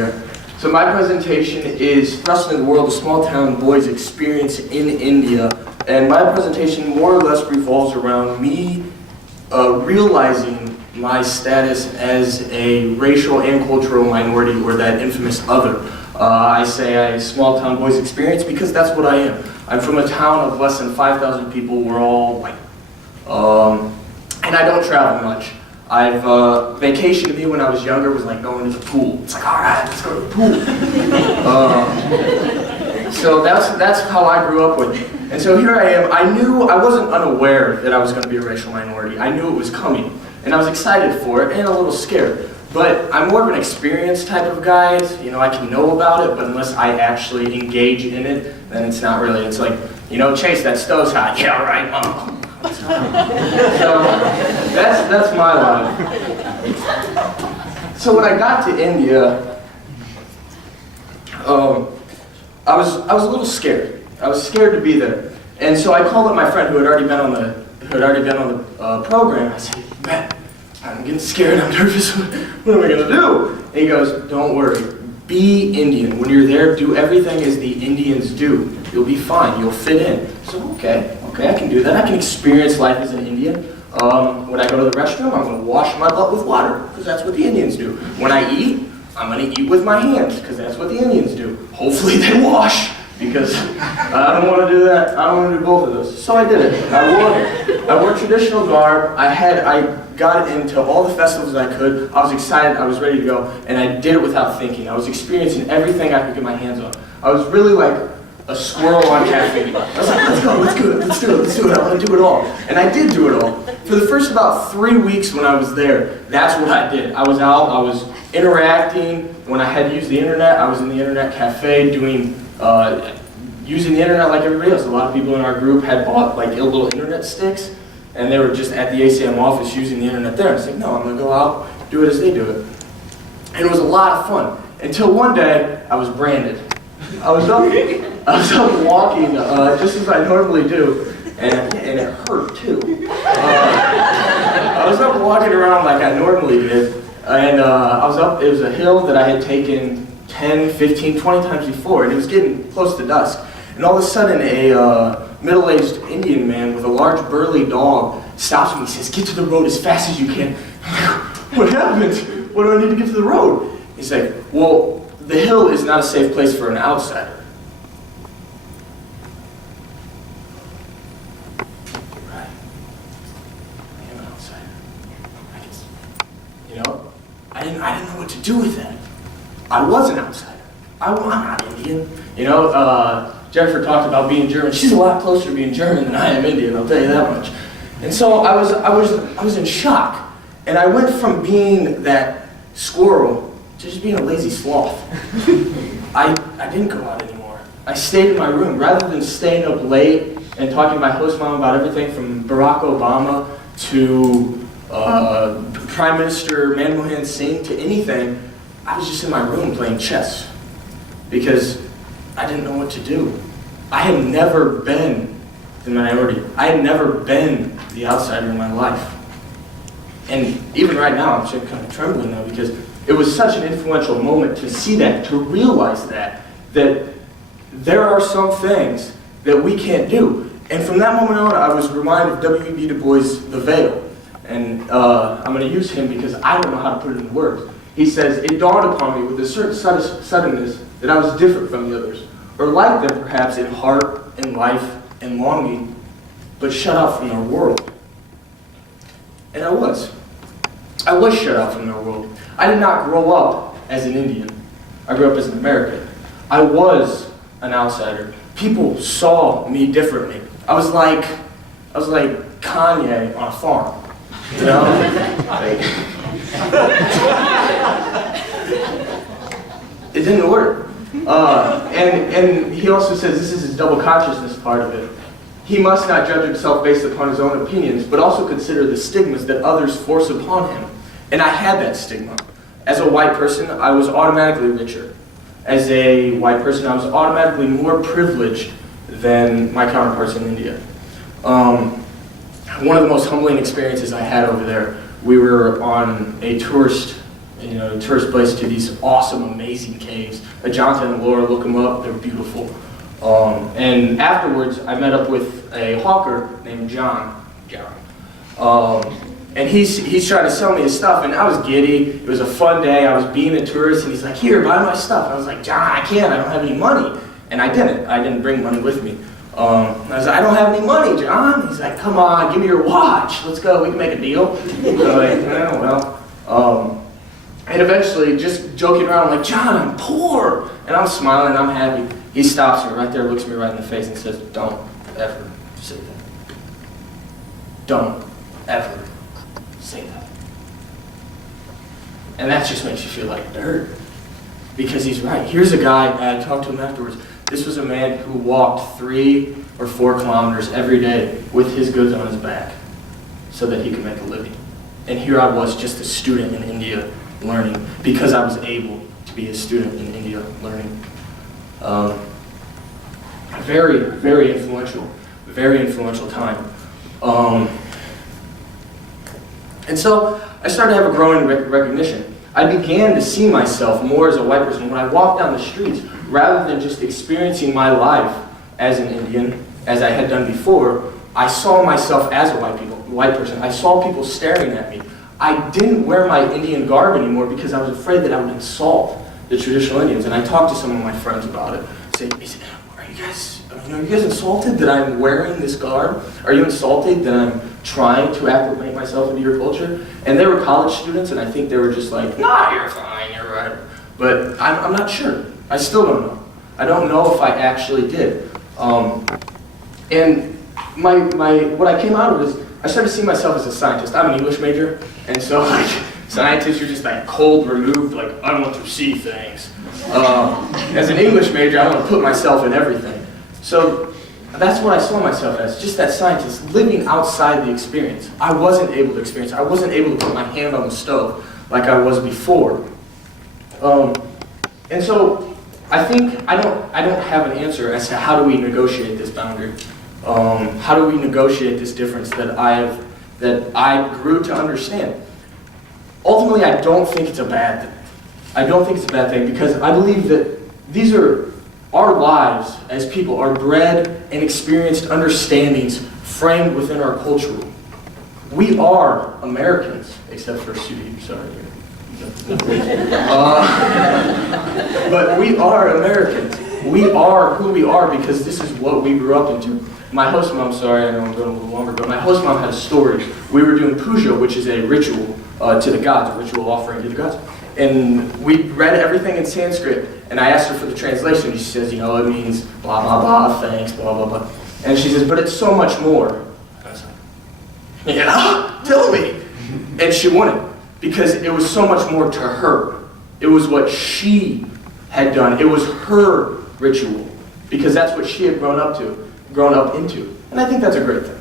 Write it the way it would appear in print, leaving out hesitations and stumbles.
Okay. So my presentation is Thrust into the World, a small town boy's experience in India. And my presentation more or less revolves around me realizing my status as a racial and cultural minority, or that infamous other. I say a small town boy's experience because that's what I am. I'm from a town of less than 5,000 people. We're all white. And I don't travel much. Vacation to me when I was younger was like going to the pool. It's like, all right, let's go to the pool. So that's how I grew up with it. And so here I am. I wasn't unaware that I was going to be a racial minority. I knew it was coming, and I was excited for it and a little scared. But I'm more of an experienced type of guy. You know, I can know about it, but unless I actually engage in it, then it's not really. It's like, you know, Chase, that stove's hot. Yeah, right. So that's my life. So when I got to India, I was a little scared. I was scared to be there, and so I called up my friend who had already been on the program. I said, "Man, I'm getting scared. I'm nervous. What am I gonna do?" And he goes, "Don't worry. Be Indian. When you're there, do everything as the Indians do. You'll be fine. You'll fit in." So okay, I can do that. I can experience life as an Indian. When I go to the restroom, I'm going to wash my butt with water, because that's what the Indians do. When I eat, I'm going to eat with my hands, because that's what the Indians do. Hopefully they wash, because I don't want to do that. I don't want to do both of those. So I did it. I wore traditional garb. I got into all the festivals I could. I was excited. I was ready to go, and I did it without thinking. I was experiencing everything I could get my hands on. I was really like a squirrel on caffeine. I was like, let's do it, I want to do it all. And I did do it all. For the first about 3 weeks when I was there, that's what I did. I was out, I was interacting. When I had to use the internet, I was in the internet cafe doing, using the internet like everybody else. A lot of people in our group had bought like little internet sticks, and they were just at the ACM office using the internet there. I was like, no, I'm going to go out, do it as they do it. And it was a lot of fun. Until one day, I was branded. I was up walking just as I normally do, and it hurt too. I was up walking around like I normally did, and I was up, it was a hill that I had taken 10, 15, 20 times before, and it was getting close to dusk. And all of a sudden, a middle-aged Indian man with a large burly dog stops me and says, "Get to the road as fast as you can." I'm like, what happened? What do I need to get to the road? He's like, "Well, the hill is not a safe place for an outsider." Right. I am an outsider. You know? I didn't know what to do with that. I was an outsider. I'm not Indian. You know, Jennifer talked about being German. She's a lot closer to being German than I am Indian, I'll tell you that much. And so I was in shock. And I went from being that squirrel to just being a lazy sloth. I didn't go out anymore. I stayed in my room. Rather than staying up late and talking to my host mom about everything from Barack Obama to Prime Minister Manmohan Singh to anything, I was just in my room playing chess because I didn't know what to do. I had never been the minority. I had never been the outsider in my life. And even right now, I'm kind of trembling now because it was such an influential moment to see that, to realize that there are some things that we can't do. And from that moment on, I was reminded of W.E.B. Du Bois' The Veil. And I'm going to use him because I don't know how to put it in words. He says, "It dawned upon me with a certain suddenness that I was different from the others, or like them perhaps in heart and life and longing, but shut out from their world." And I was shut out from their world. I did not grow up as an Indian. I grew up as an American. I was an outsider. People saw me differently. I was like Kanye on a farm, you know? It didn't work. And he also says this is his double consciousness part of it. He must not judge himself based upon his own opinions, but also consider the stigmas that others force upon him. And I had that stigma. As a white person, I was automatically richer. As a white person, I was automatically more privileged than my counterparts in India. One of the most humbling experiences I had over there, we were on a tourist tourist place to these awesome, amazing caves. Jonathan and Laura, look them up, they're beautiful. And afterwards, I met up with a hawker named John. And he's trying to sell me his stuff, and I was giddy. It was a fun day. I was being a tourist, and he's like, "Here, buy my stuff." I was like, "John, I can't. I don't have any money." And I didn't bring money with me. I was like, "I don't have any money, John." He's like, "Come on, give me your watch. Let's go. We can make a deal." I'm like, well. And eventually, just joking around, I'm like, "John, I'm poor." And I'm smiling, I'm happy. He stops me right there, looks me right in the face, and says, "Don't ever say that. Don't ever say that." And that just makes you feel like dirt. Because he's right. Here's a guy, I talked to him afterwards. This was a man who walked 3 or 4 kilometers every day with his goods on his back so that he could make a living. And here I was, just a student in India learning, because I was able to be a student in India learning. Very, very influential time. And so I started to have a growing recognition. I began to see myself more as a white person. When I walked down the streets, rather than just experiencing my life as an Indian, as I had done before, I saw myself as a white person. I saw people staring at me. I didn't wear my Indian garb anymore because I was afraid that I would insult the traditional Indians. And I talked to some of my friends about it. Say, "Are you guys insulted that I'm wearing this garb? Are you insulted that I'm trying to acclimate myself into your culture?" And they were college students, and I think they were just like, "Nah, you're fine, you're right." But I'm not sure. I still don't know. I don't know if I actually did. And what I came out of is, I started to see myself as a scientist. I'm an English major, and so like scientists are just like cold removed, like I want to see things. As an English major, I want to put myself in everything. So that's what I saw myself as, just that scientist living outside the experience. I wasn't able to experience it. I wasn't able to put my hand on the stove like I was before. And so I think I don't have an answer as to how do we negotiate this boundary. How do we negotiate this difference that I grew to understand? Ultimately, I don't think it's a bad thing. I don't think it's a bad thing because I believe that these are our lives as people, our bred and experienced understandings framed within our culture. We are Americans, except for Sudhi, sorry. But we are Americans. We are who we are because this is what we grew up into. My host mom, sorry, I know I'm going a little longer, but my host mom had a story. We were doing puja, which is a ritual to the gods, a ritual offering to the gods. And we read everything in Sanskrit, and I asked her for the translation. She says, it means blah, blah, blah, thanks, blah, blah, blah. And she says, but it's so much more. And I was like, yeah, tell me. And she wouldn't, because it was so much more to her. It was what she had done. It was her ritual, because that's what she had grown up into. And I think that's a great thing.